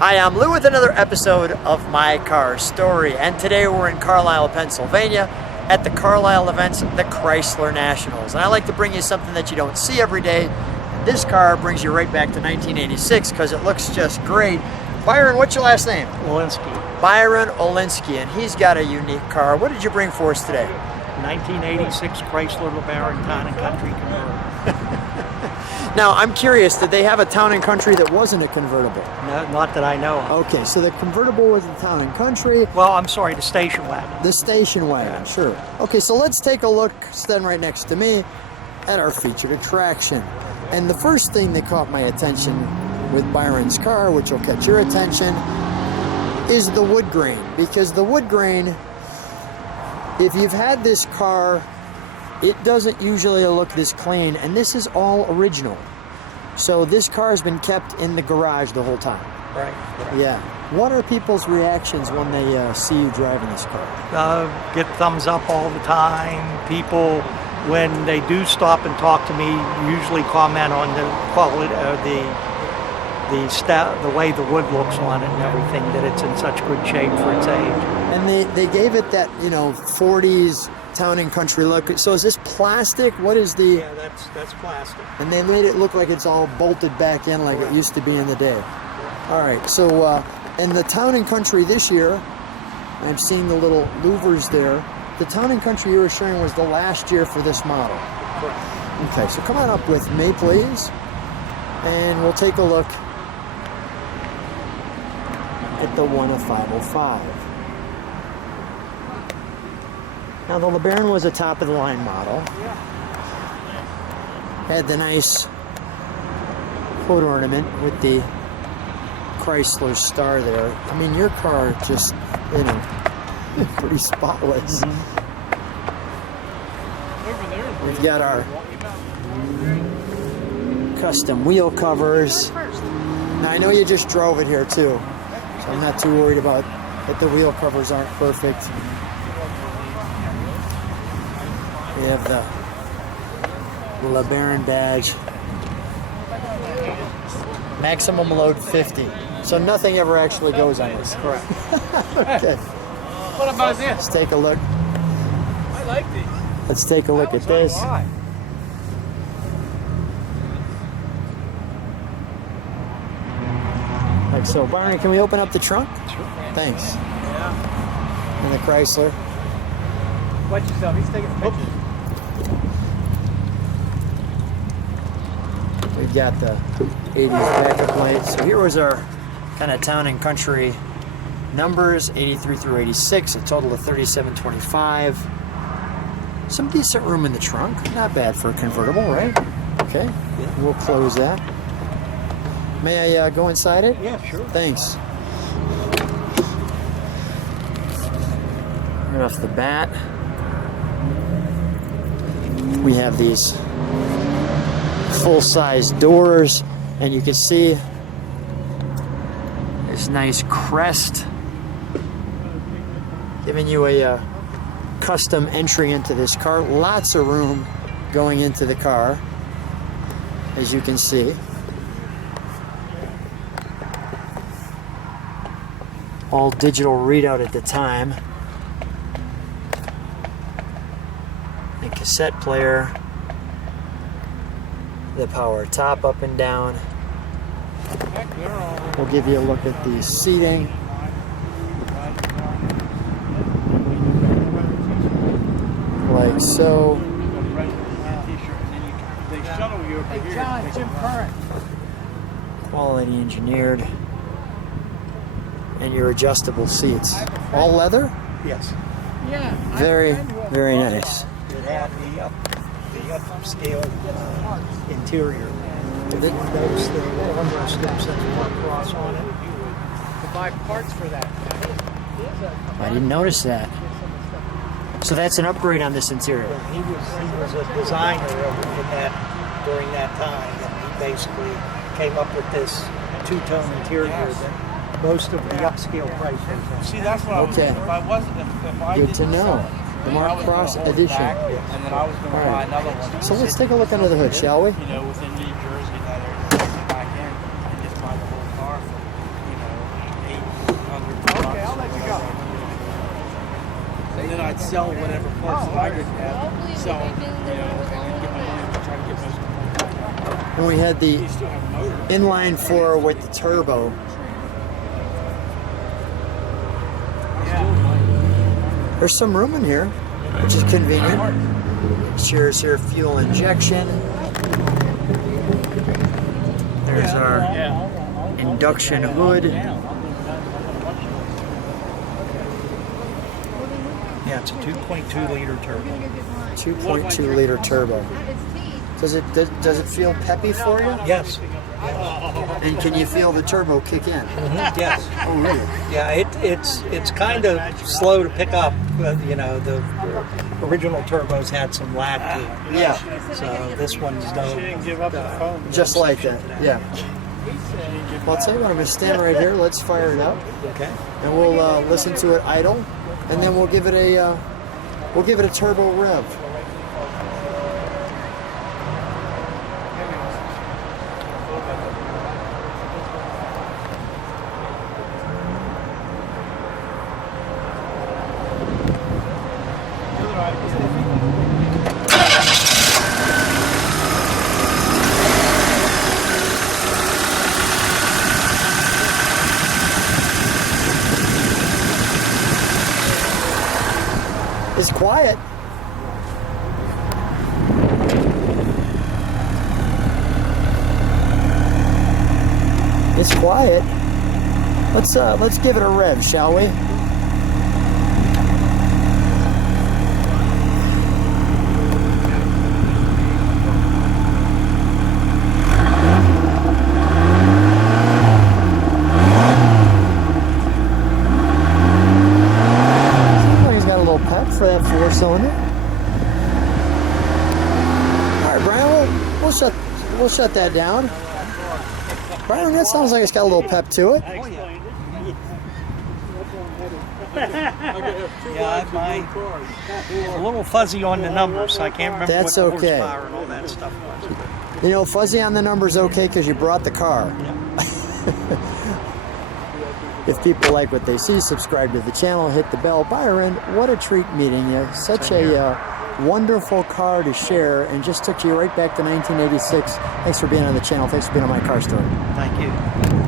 Hi, I'm Lou with another episode of My Car Story, and today we're in Carlisle, Pennsylvania at the Carlisle events, the Chrysler Nationals. And I like to bring you something that you don't see every day. This car brings you right back to 1986 because it looks just great. Byron, what's your last name? Olenski. Byron Olenski, and he's got a unique car. What did you bring for us today? 1986 Chrysler LeBaron Town and Country Convertible. Now, I'm curious, did they have a Town and Country that wasn't a convertible? No, not that I know of. Okay, so the convertible was the Town and Country. Well, I'm sorry, the station wagon. The station wagon, sure. Okay, so let's take a look, stand right next to me, at our featured attraction. And the first thing that caught my attention with Byron's car, which will catch your attention, is the wood grain. Because the wood grain, if you've had this car, it doesn't usually look this clean, and this is all original. So this car has been kept in the garage the whole time. Right. Yeah. What are people's reactions when they see you driving this car? Get thumbs up all the time. People, when they do stop and talk to me, usually comment on the quality, the way the wood looks on it and everything, that it's in such good shape for its age. And they gave it that, 40s Town and Country look. So is this plastic? What is the... Yeah, that's plastic. And they made it look like it's all bolted back in like it used to be in the day. All right, so in the Town and Country this year, I've seen the little louvers there. The Town and Country you were showing was the last year for this model. Correct. Okay, so come on up with me, please. And we'll take a look at the 10505. Now the LeBaron was a top-of-the-line model. Had the nice hood ornament with the Chrysler star there. I mean, your car just, pretty spotless. We've got our custom wheel covers. Now I know you just drove it here too, so I'm not too worried about that the wheel covers aren't perfect. We have the LeBaron badge. Maximum load 50. So nothing ever actually goes on this. Correct. Okay. What about this? Let's take a look. I like these. Let's take a look at this. Like so. Byron, can we open up the trunk? Sure. Thanks. Yeah. And the Chrysler. Watch yourself. He's taking a picture. We've got the 80s backup lights. So here was our kind of Town and Country numbers, 83 through 86, a total of 3725. Some decent room in the trunk. Not bad for a convertible, right? Okay, we'll close that. May I go inside it? Yeah, sure. Thanks. Right off the bat, we have these full-size doors, and you can see this nice crest giving you a custom entry into this car. Lots of room going into the car, as you can see. All digital readout at the time. The cassette player. The power top up and down. We'll give you a look at the seating. Like so. Hey, John, Jim Curran. Quality engineered. And your adjustable seats. All leather? Yes. Yeah. Very, very nice. It had the upscale interior. The windows, the armrest steps that come across on it. To buy parts for that. I didn't notice that. So that's an upgrade on this interior. He was a designer during that time, and he basically came up with this two-tone interior that most of the upscale prices. See, that's what I was. Okay. If I wasn't, if I Good did to know. The Mark Cross edition. And then I was going to buy another one. So let's take a look under the hood, shall we? Within New Jersey, that area, back in, and just buy the whole car for, I'd sell whatever parts that I didn't have. Sell them, and get my money to try to get most of them. And we had the You still have a motor. inline four with the turbo. There's some room in here, which is convenient. Cheers here, fuel injection. There's our induction hood. Yeah, it's a 2.2 liter turbo. 2.2 liter turbo. Does it feel peppy for you? Yes. And can you feel the turbo kick in? Yes. Oh, really? Yeah, it's kind of slow to pick up. The original turbos had some lag to it. Yeah, So this one's just like that. Yeah. Well, I'll tell you what, I'm going to stand right here. Let's fire it up, Okay. and we'll listen to it idle, and then we'll give it a turbo rev. It's quiet. It's quiet. Let's give it a rev, shall we? For that 4-cylinder. All right, Brian, we'll shut that down. Brian, that sounds like it's got a little pep to it. Yeah, it's a little fuzzy on the numbers. I can't remember That's what the okay. horsepower and all that stuff was. You know, fuzzy on the numbers okay because you brought the car. If people like what they see, subscribe to the channel, hit the bell. Byron, what a treat meeting you. Such a wonderful car to share, and just took you right back to 1986. Thanks for being on the channel. Thanks for being on my car story. Thank you.